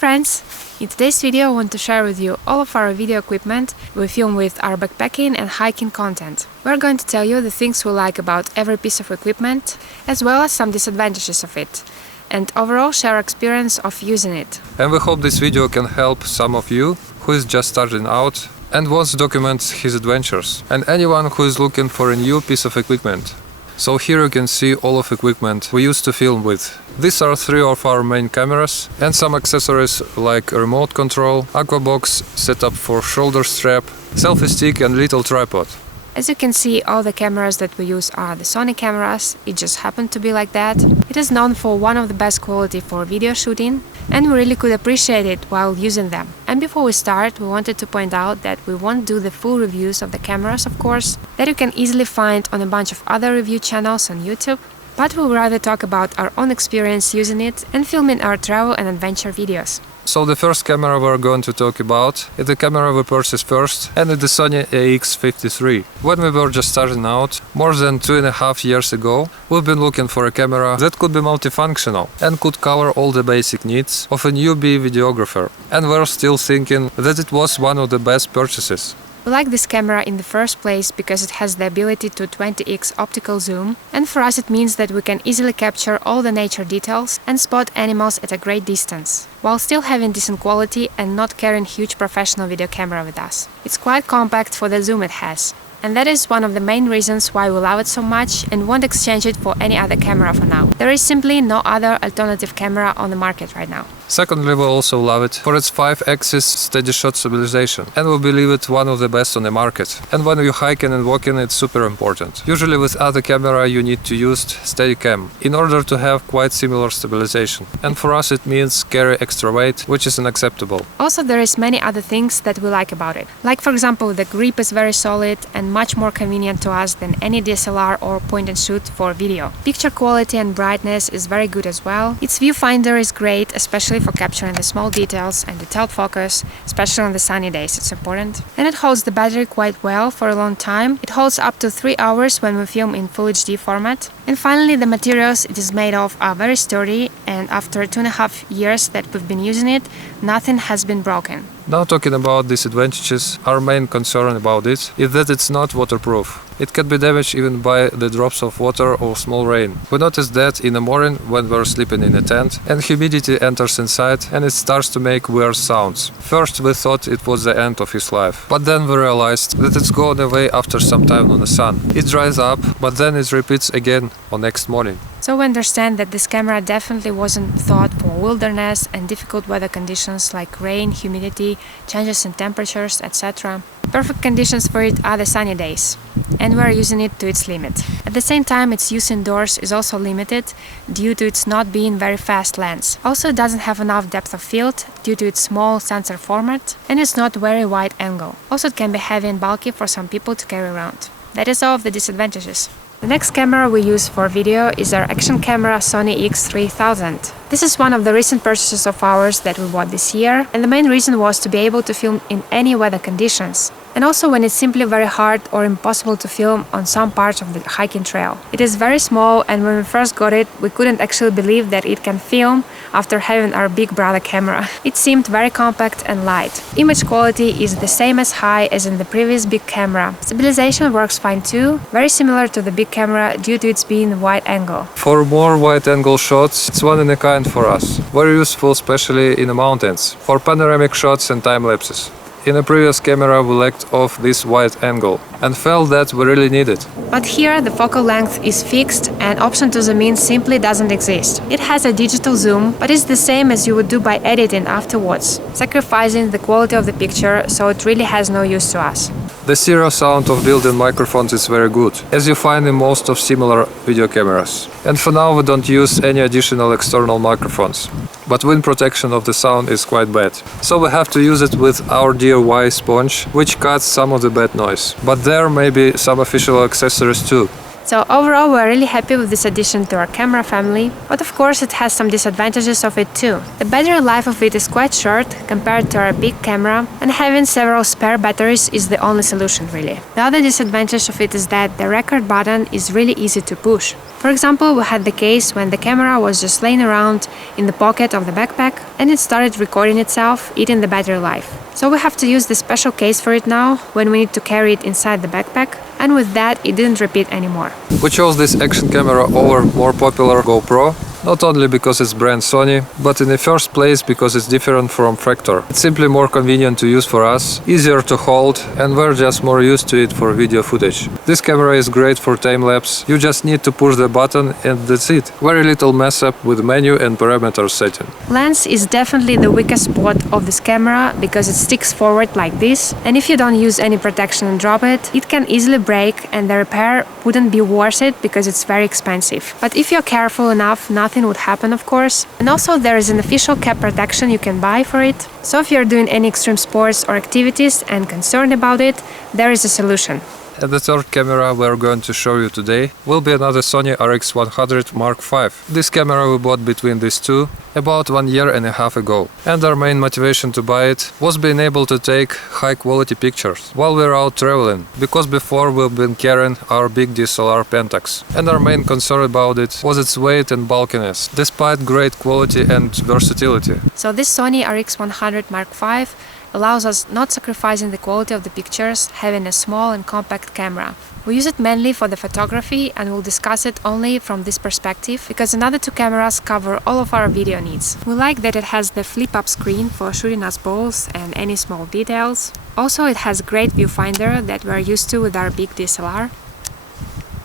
friends! In today's video I want to share with you all of our video equipment we film with our backpacking and hiking content. We're going to tell you the things we like about every piece of equipment, as well as some disadvantages of it, and overall share our experience of using it. And we hope this video can help some of you who is just starting out and wants to document his adventures, and anyone who is looking for a new piece of equipment. So here you can see all of equipment we used to film with. These are three of our main cameras and some accessories like a remote control, aqua box, setup for shoulder strap, selfie stick and little tripod. As you can see, all the cameras that we use are the Sony cameras. It just happened to be like that. It is known for one of the best quality for video shooting, and we really could appreciate it while using them. And before we start, we wanted to point out that we won't do the full reviews of the cameras, of course, that you can easily find on a bunch of other review channels on YouTube, but we'll rather talk about our own experience using it and filming our travel and adventure videos. So the first camera we're going to talk about is the camera we purchased first, and it's the Sony AX53. When we were just starting out, more than 2.5 years ago, we've been looking for a camera that could be multifunctional and could cover all the basic needs of a newbie videographer. And we're still thinking that it was one of the best purchases. We like this camera in the first place because it has the ability to 20x optical zoom, and for us it means that we can easily capture all the nature details and spot animals at a great distance, while still having decent quality and not carrying huge professional video camera with us. It's quite compact for the zoom it has, and that is one of the main reasons why we love it so much and won't exchange it for any other camera for now. There is simply no other alternative camera on the market right now. Secondly, we also love it for its 5-axis steady shot stabilization, and we believe it one of the best on the market. And when you're hiking and walking, it's super important. Usually with other camera you need to use Steadicam in order to have quite similar stabilization. And for us it means carry extra weight, which is unacceptable. Also there is many other things that we like about it. Like for example, the grip is very solid and much more convenient to us than any DSLR or point and shoot for video. Picture quality and brightness is very good as well. Its viewfinder is great, especially for capturing the small details and detailed focus, especially on the sunny days, it's important. And it holds the battery quite well for a long time. It holds up to 3 hours when we film in Full HD format. And finally, the materials it is made of are very sturdy, and after 2.5 years that we've been using it, nothing has been broken. Now talking about disadvantages, our main concern about it is that it's not waterproof. It can be damaged even by the drops of water or small rain. We noticed that in the morning when we're sleeping in a tent and humidity enters inside and it starts to make weird sounds. First we thought it was the end of his life, but then we realized that it's gone away after some time on the sun. It dries up, but then it repeats again on next morning. So we understand that this camera definitely wasn't thought for wilderness and difficult weather conditions like rain, humidity, changes in temperatures, etc. Perfect conditions for it are the sunny days, and we are using it to its limit. At the same time, its use indoors is also limited due to its not being very fast lens. Also, it doesn't have enough depth of field due to its small sensor format, and it's not very wide angle. Also, it can be heavy and bulky for some people to carry around. That is all of the disadvantages. The next camera we use for video is our action camera Sony X3000. This is one of the recent purchases of ours that we bought this year, and the main reason was to be able to film in any weather conditions, and also when it's simply very hard or impossible to film on some parts of the hiking trail. It is very small, and when we first got it, we couldn't actually believe that it can film after having our big brother camera. It seemed very compact and light. Image quality is the same as high as in the previous big camera. Stabilization works fine too, very similar to the big camera due to its being wide angle. For more wide angle shots, it's one in a kind for us. Very useful especially in the mountains, for panoramic shots and time lapses. In a previous camera we lacked of this wide angle and felt that we really need it. But here the focal length is fixed and option to zoom in simply doesn't exist. It has a digital zoom, but it's the same as you would do by editing afterwards, sacrificing the quality of the picture, so it really has no use to us. The stereo sound of built-in microphones is very good, as you find in most of similar video cameras. And for now we don't use any additional external microphones. But wind protection of the sound is quite bad. So we have to use it with our DIY sponge, which cuts some of the bad noise. But there may be some official accessories too. So overall, we're really happy with this addition to our camera family, but of course it has some disadvantages of it too. The battery life of it is quite short compared to our big camera, and having several spare batteries is the only solution really. The other disadvantage of it is that the record button is really easy to push. For example, we had the case when the camera was just laying around in the pocket of the backpack and it started recording itself, eating the battery life. So we have to use the special case for it now when we need to carry it inside the backpack, and with that it didn't repeat anymore. We chose this action camera over more popular GoPro, not only because it's brand Sony, but in the first place because it's different from Factor. It's simply more convenient to use for us, easier to hold, and we're just more used to it for video footage. This camera is great for time-lapse, you just need to push the button and that's it. Very little mess up with menu and parameters setting. Lens is definitely the weakest spot of this camera because it sticks forward like this, and if you don't use any protection and drop it, it can easily break and the repair wouldn't be worth it because it's very expensive. But if you're careful enough, nothing would happen, of course. And also there is an official cap protection you can buy for it. So if you're doing any extreme sports or activities and concerned about it, there is a solution. And the third camera we're going to show you today will be another Sony RX100 M5. This camera we bought between these two about 1.5 years ago. And our main motivation to buy it was being able to take high quality pictures while we're out traveling, because before we've been carrying our big DSLR Pentax. And our main concern about it was its weight and bulkiness, despite great quality and versatility. So this Sony RX100 M5 allows us not sacrificing the quality of the pictures, having a small and compact camera. We use it mainly for the photography and we'll discuss it only from this perspective because another two cameras cover all of our video needs. We like that it has the flip-up screen for shooting us balls and any small details. Also, it has a great viewfinder that we're used to with our big DSLR.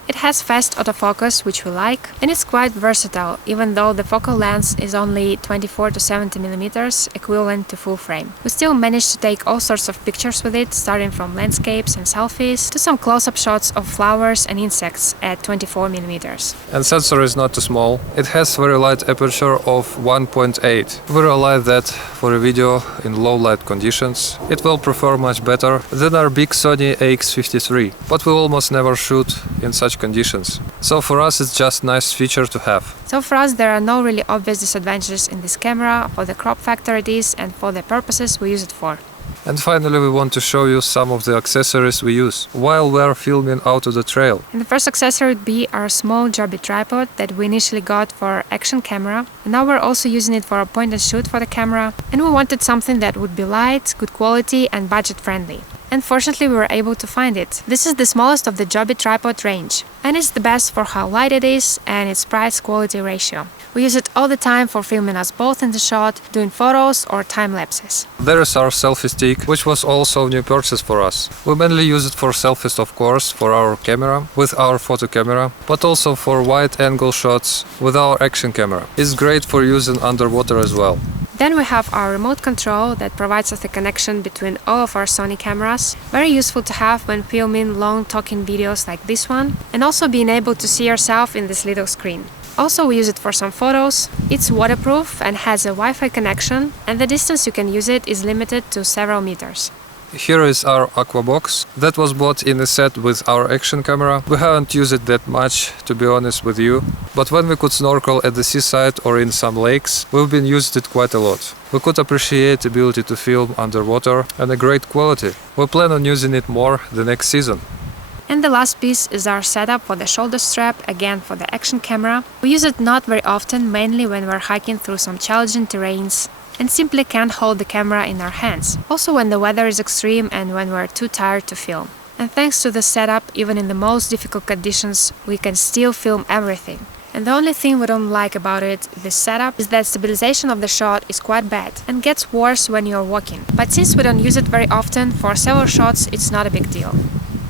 It has fast autofocus, which we like, and it's quite versatile, even though the focal length is only 24 to 70 mm, equivalent to full frame. We still managed to take all sorts of pictures with it, starting from landscapes and selfies to some close-up shots of flowers and insects at 24 mm. And sensor is not too small. It has very light aperture of 1.8. We realize that for a video in low light conditions, it will perform much better than our big Sony AX53, but we almost never shoot in such conditions. So for us it's just a nice feature to have. So for us there are no really obvious disadvantages in this camera for the crop factor it is and for the purposes we use it for. And finally we want to show you some of the accessories we use while we are filming out of the trail. And the first accessory would be our small Joby Tripod that we initially got for our action camera, and now we're also using it for a point and shoot for the camera, and we wanted something that would be light, good quality and budget friendly. And fortunately we were able to find it. This is the smallest of the Joby Tripod range, and it's the best for how light it is and its price-quality ratio. We use it all the time for filming us both in the shot, doing photos or time-lapses. There is our selfie stick, which was also a new purchase for us. We mainly use it for selfies, of course, for our camera, with our photo camera, but also for wide-angle shots with our action camera. It's great for using underwater as well. Then we have our remote control that provides us a connection between all of our Sony cameras. Very useful to have when filming long talking videos like this one, and also being able to see yourself in this little screen. Also, we use it for some photos. It's waterproof and has a Wi-Fi connection, and the distance you can use it is limited to several meters. Here is our aqua box that was bought in a set with our action camera. We haven't used it that much, to be honest with you, but when we could snorkel at the seaside or in some lakes, we've been using it quite a lot. We could appreciate the ability to film underwater and a great quality. We plan on using it more the next season. And the last piece is our setup for the shoulder strap, again for the action camera. We use it not very often, mainly when we're hiking through some challenging terrains and simply can't hold the camera in our hands. Also when the weather is extreme and when we're too tired to film. And thanks to the setup, even in the most difficult conditions, we can still film everything. And the only thing we don't like about it, this setup, is that stabilization of the shot is quite bad and gets worse when you're walking. But since we don't use it very often, for several shots it's not a big deal.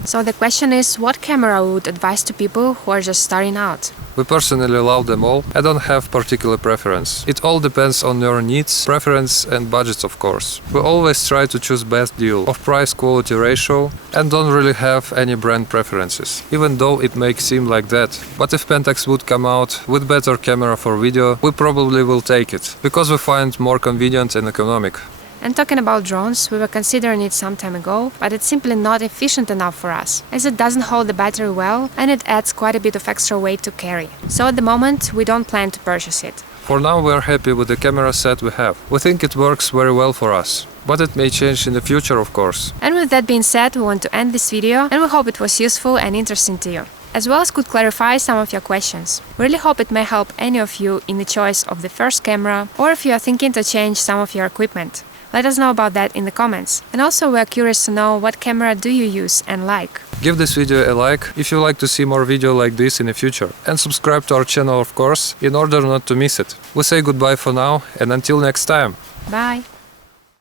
So the question is, what camera we would advise to people who are just starting out? We personally love them all. I don't have particular preference. It all depends on your needs, preference and budget, of course. We always try to choose best deal of price-quality ratio and don't really have any brand preferences, even though it may seem like that. But if Pentax would come out with better camera for video, we probably will take it, because we find more convenient and economic. And talking about drones, we were considering it some time ago, but it's simply not efficient enough for us, as it doesn't hold the battery well and it adds quite a bit of extra weight to carry. So at the moment, we don't plan to purchase it. For now, we are happy with the camera set we have. We think it works very well for us. But it may change in the future, of course. And with that being said, we want to end this video, and we hope it was useful and interesting to you, as well as could clarify some of your questions. We really hope it may help any of you in the choice of the first camera, or if you are thinking to change some of your equipment. Let us know about that in the comments. And also we are curious to know what camera do you use and like. Give this video a like if you like to see more videos like this in the future. And subscribe to our channel, of course, in order not to miss it. We say goodbye for now, and until next time. Bye!